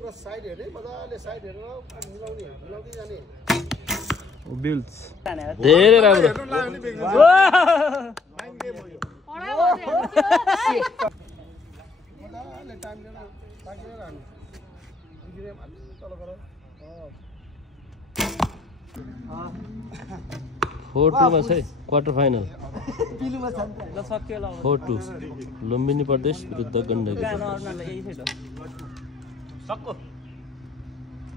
पुरा साइड हेर्ने मजाले साइड हेरेर मिलाउने मिलाउँदै जाने बिल्ड्स धेरै राम्रो मजाले टाइम लिएर ताकेर राख्नु बिग्रे अलि तल गर 4-2 मा छ क्वार्टर फाइनल 4-2 लुम्बिनी प्रदेश विरुद्ध गण्डकी सक्को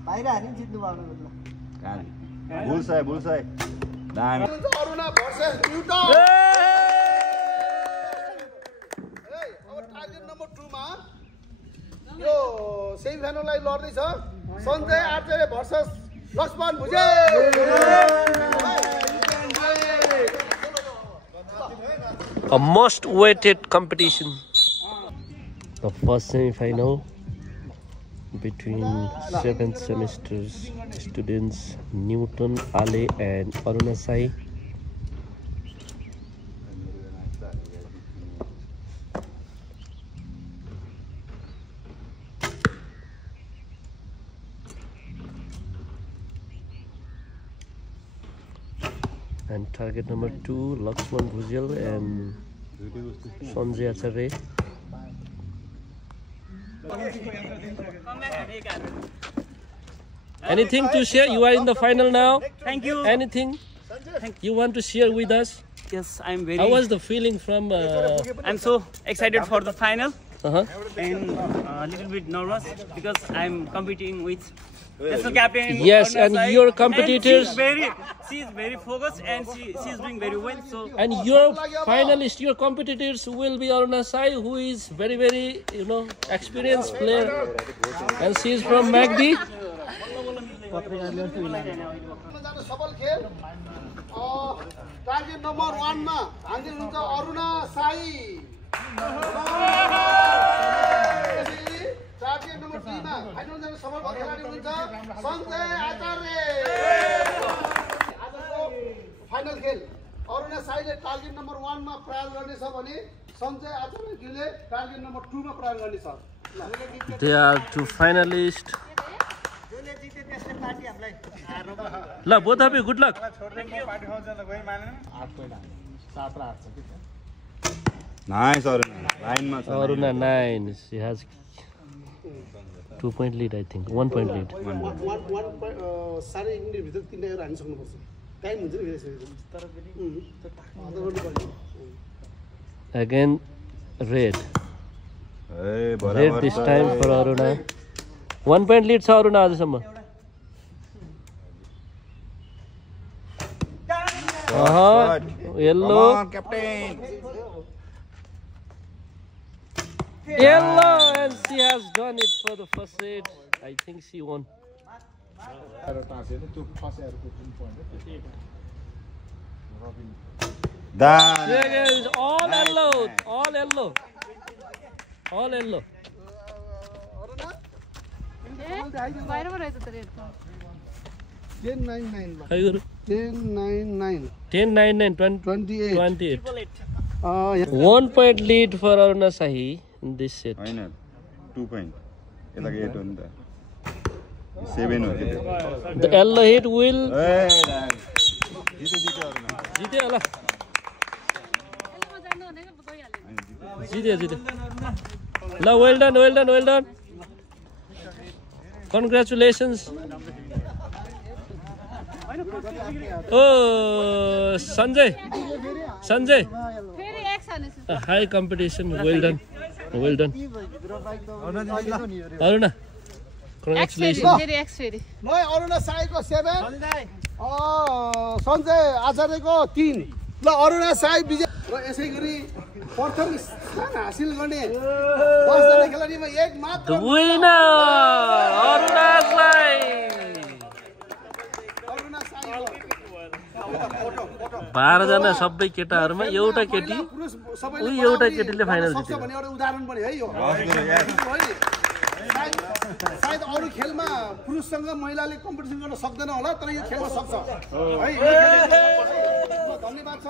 बाहिर हानि जित्नु भयो मतलब बुल्सआई दामी अरुणा भर्सेस न्युटन अब टार्गेट नम्बर 2 मा यो सेमी फाइनललाई लड्दै छ Sanjay Acharya versus Laxman Bhujel A most awaited competition. The first semi-final between 7th semesters students Newton, Ale and Aruna Sai. And target number 2, Lakshman Bhujel and Sanjay Acharya. Anything to share? You are in the final now. Thank you. Anything you want to share with us? Yes, I'm very. How was the feeling from? I'm so excited for the final Uh-huh. and a little bit nervous because I'm competing with national captain. Yes, Aruna and Sai. your And competitors. she is very focused and she's doing very well. So And your finalists, your competitors will be Aruna Sai, who is very, very, experienced player, and she is from MACD. सफल खेल target number 1 मा हामी हुन्छ Aruna Sai target number 3 मा final जाने सफल खेलाडी हुन्छ सञ्जय आचार्य आजको फाइनल खेल अरुणा साईले टार्गेट नम्बर 1 मा प्रयास गर्नेछ भने सञ्जय आचार्यले टार्गेट नम्बर 2 मा प्रयास गर्नेछ They are two finalists. La, both of you, good luck. Nice लाइनमा छ Aruna 9. She has 2-point lead, I think. 1-point lead. साढे मिनट भित्र 3 टा हानि सक्नुपर्छ टाइम हुन्छ नि फेरि Again, red. Red this time for Aruna. 1-point lead छ Aruna आजसम्म. Yellow. Come on, captain. Yellow, and she has done it for the first set. I think she won. Done. There is all yellow, all yellow, all yellow. बाहिरबाट रहेछ त red 10-9-9 Hi, Guru. 10-9-9 10-9-9, 28 28. 1-point lead for Aruna Sahi in this set. हैन 2 point यसलाई 8 हो नि त 7 हो के The yellow hit will जिते होला. जिते. ल, well done. Congratulations. Oh, Sanjay. High competition. Well done. Aruna, congratulations. ल अरुणा साईको 7 सञ्जय आचार्यको 3 ल अरुणा साई विजय र यसै गरी प्रथम स्थान हासिल गर्ने 10 जना खेलाडीमा एक मात्र The winner, Aruna Sai. 12 जना सबै केटाहरुमा एउटा केटी उही एउटा केटीले फाइनल जित्यो भने एउटा उदाहरण पनि है यो सायद अरु खेलमा पुरुषसँग महिलाले कम्पिटिसन गर्न सक्दैन होला तर यो खेलमा सक्छ है धन्यवाद छ